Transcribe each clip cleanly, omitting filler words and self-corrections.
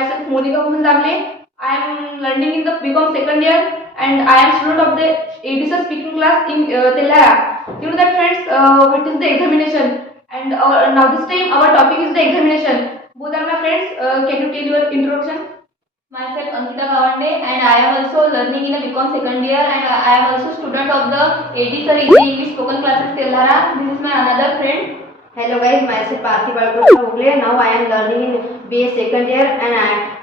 myself Monika Mohan Damle. I am learning in the BCom second year and I am student of the ADSA speaking class in Tellara. You know that friends, what is the examination? And now this time our topic is the examination. Both are my friends. Can you tell your introduction? Myself Ankita Gawande and I am also learning in a BCom second year and I am also student of the AD Sir Easy English spoken classes Tellara. This is my another friend. Hello guys, myself Parthi Balakrishna Ugle. Now I am learning in BA second year and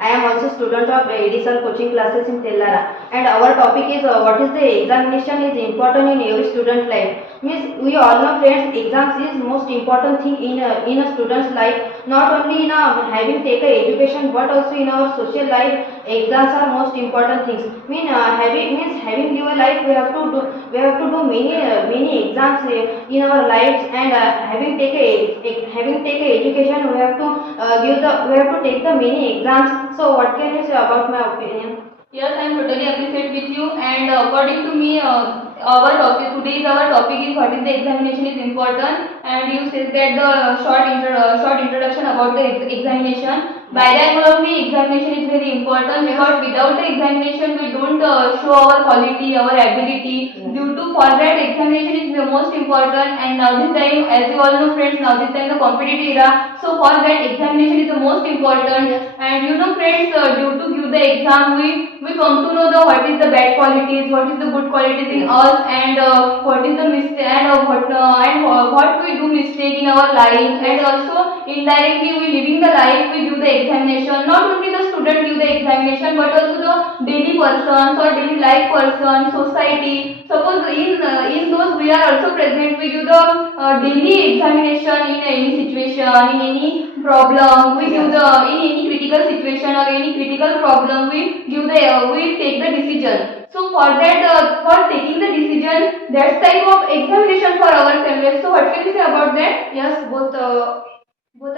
I am also student of ADSL coaching classes in Tellara. And our topic is what is the examination is important in every student life. Means we all know friends, exams is most important thing in a student's life. Not only in having taken education but also in our social life. Exams are most important things. Having your life we have to do many exams in our lives and having taken education we have to take the many exams. So what can you say about my opinion? Yes, I am totally appreciate with you and according to me our topic today is what is the examination is important and you said that the short introduction about the examination. By the angle of me, examination is very important because without the examination we don't show our quality, our ability. Due to for that examination is the most important and now this time as you all know friends now this time the competitive era. So for that examination is the most important and you know friends due to give the exam we come to know the what is the bad qualities, what is the good qualities in us and what is the mistake and what we do mistake in our life and also indirectly we living the life we give the examination. Not only the student give the examination but also the daily persons or daily life person, society. Suppose in those we are also present, we give the daily examination in any situation, in any problem. We give the in any critical situation or any critical problem. We give the we take the decision. So for that for taking the decision, that's type of examination for our family. So what can you say about that? Yes, both are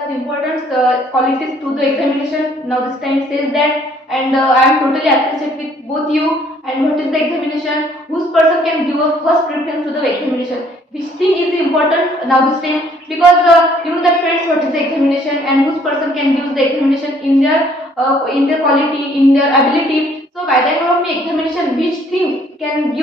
important qualities to the examination. Now this time says that and I am totally appreciate with both you. And what is the examination? Whose person can give a first preference to the examination? Which thing is important now this time? Because you know that friends, what is the examination and whose person can give the examination in their quality, in their ability. So by the end of the examination, which thing can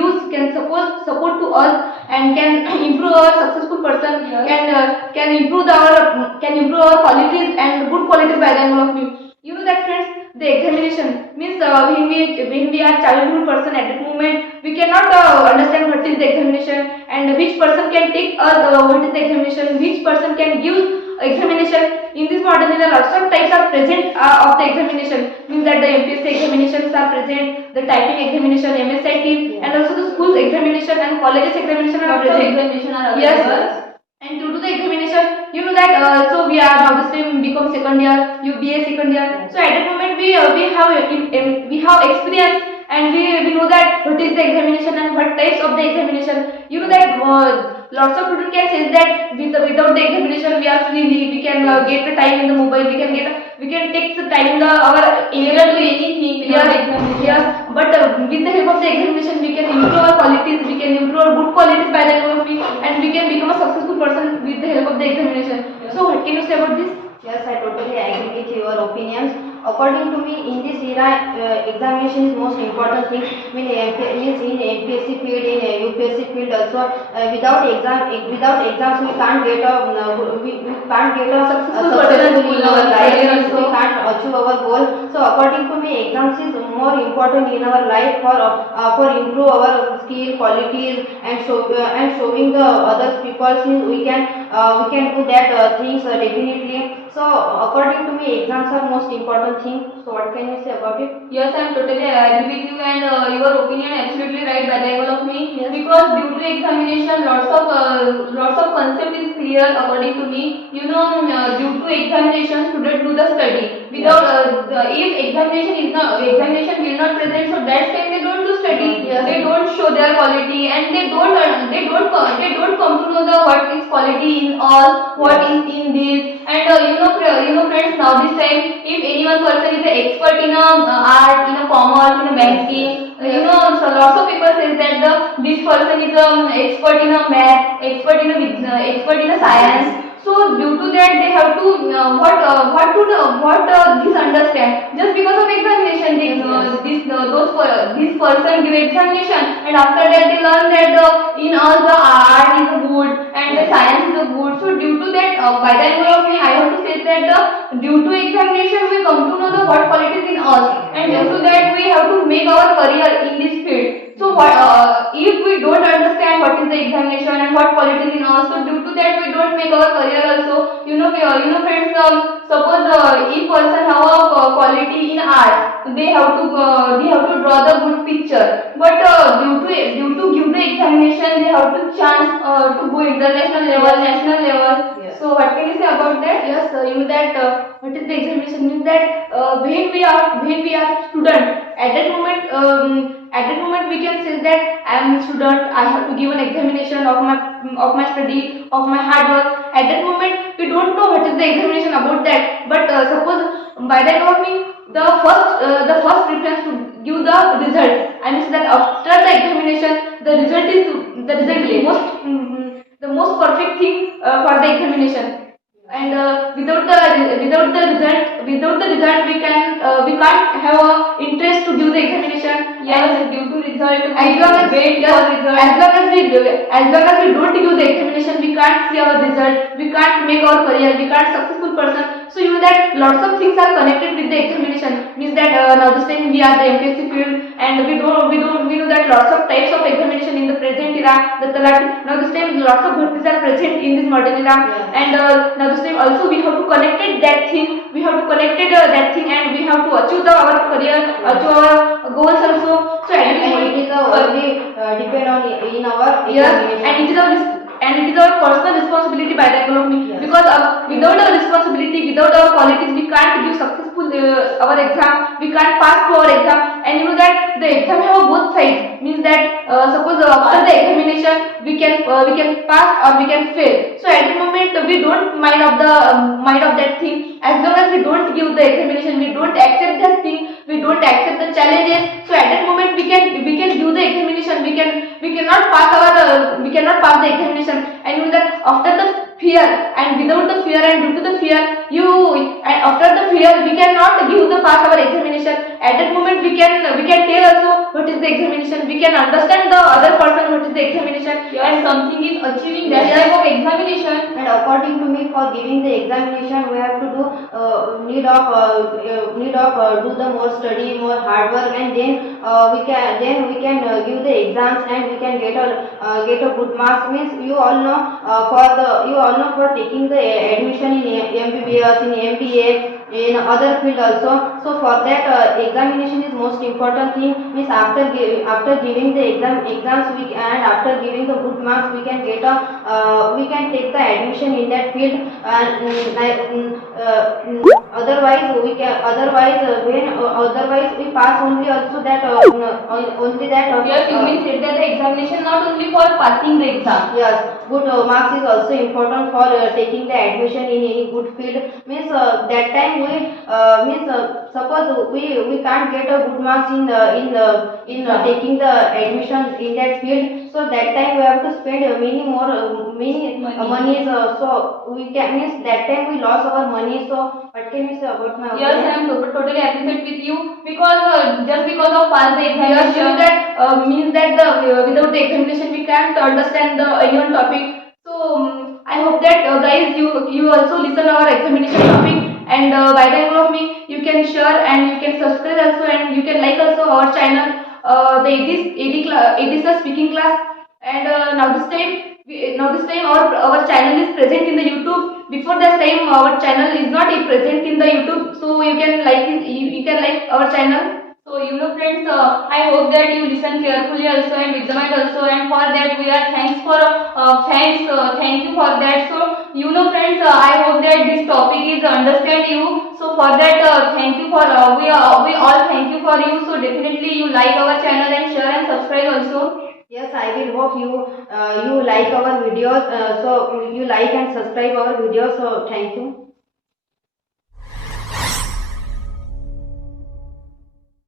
support to us and can improve our successful person, can improve our qualities and good qualities by the end of me. You know that friends, the examination means when we are childhood person at that moment we cannot understand what is the examination and which person can take us what is the examination, which person can give examination. In this modern era lots of types are present of the examination, means that the MPSC examinations are present, the typing examination, MSIT and also the school examination and colleges examination are present. Examination are Yes. available. And due to the examination, you know that so we are now the same become second year, you BA second year. So at that moment we have experience and we know that what is the examination and what types of the examination. You know that lots of students can say that without the examination we are freely, we can get the time in the mobile, we can take the time in our Able to anything without examination. Yes, but with the help of the examination, we can improve our qualities, we can improve our good qualities by the help of it, and we can become a successful person with the help of the examination. So, what can you say about this? Yes, I totally agree with your opinions. According to me, in this era, examination is most important thing. Means in MPSC field, in UPSC field also, without exams, we can't get a successful in our life. We can't achieve our goal. So, according to me, exams is more important in our life for improve our skill, qualities, and showing the other people. We can do that things definitely. So according to me, exams are most important thing. So what can you say about it? Yes, I am totally agree with you and your opinion absolutely right by the angle of me. Yes. Because due to examination, lots of concept is clear according to me. You know, due to examination, student do the study. Without if examination will not present, so that time they don't do study. Yes. They don't show their quality and they don't come to know the what is quality in all, what is in this. And you know friends, now this time if any one person is an expert in art, in a commerce, in a banking, you know, so lots of people say that this person is expert in a math, expert in a science. So due to that, they have to this understand. Just because of examination, this person give examination, and after that they learn that in us the art is good and the science is good. So due to that, by the angle of me, I have to say that due to examination we come to know the what qualities in us, and due to that we have to make our career in this field. So if we don't understand what is the examination and what qualities in us, so due to that we don't make our career also. Friends, suppose if person have a quality in art, they have to draw the good picture. But due to give the examination, they have to chance to go international level, national level. Yes. So what can you say about that? Yes, you know that what is the examination means that when we are student, at that moment we can say that I am a student, I have to give an examination of my study, of my hard work. At that moment we don't know what is the examination about that, but suppose by that moment the first preference to give the result. I mean that after the examination the result is the most perfect thing for the examination. And without the result we can't have a interest to give the examination. Yes, due to result, As long as wait yes, for result. as long as we don't give the examination, we can't see our result, we can't make our career, we can't successful person. So you know that lots of things are connected with the examination. Means that now this time we are the MPSC field, and we know that lots of types of examination in the present era. Now this time lots of bhartis are present in this modern era. Yes. And now this time also we have to connect that thing, and we have to achieve our career, achieve our goals also. So And it is only depend on in our yes, examination. and it is our personal responsibility by the economy. Yes. Because without our responsibility, without our qualities, we can't give successful our exam, we can't pass to our exam. And you know that the exam have both sides. Means that suppose after the examination we can pass or we can fail. So at the moment we don't mind of that thing. As long as we don't give the examination, we don't accept that thing, we don't accept the challenges. So at that moment we can give the examination. We cannot pass the examination. And you know that after the fear, and without the fear, and due to the fear, and after the fear we cannot give the pass our examination. At that moment we can tell also what is the examination, we can understand the other person what is the examination. And something is achieving that type of examination. And according to me, for giving the examination, we have to do need of do the more study, more hard work, and then we can give the exams, and we can get a good marks. Means you all know for taking the admission in MBBS, in MBA, in other field also. So for that examination is most important thing. Means after giving the exams and after giving the good marks, we can take the admission in that field. Otherwise we pass only also that only that. Yes, you mean said that the examination not only for passing the exam. Yes, good marks is also important for taking the admission in any good field. Means that time suppose we can't get a good marks in taking the admission in that field. So that time we have to spend many money. So we can, means that time we lost our money. So what can you say about my Yes, opinion? I am totally appreciate with you, because just because of pass the Yes, examination. that means that without the examination we can't understand the any one topic. So I hope that guys you also listen our examination topic, and by the end of me you can share and you can subscribe also, and you can like also our channel, the AD speaking class. And now this time our channel is present in the YouTube. Before that time our channel is not present in the YouTube, so you can like our channel. So friends, I hope that you listen carefully also and with the mind also, and for that we are thank you for that. So friends, I hope that this topic is understand you. So for that thank you for we all thank you for you. So definitely you like our channel and share and subscribe also. Yes, I will hope you like our videos. So you like and subscribe our videos. So thank you.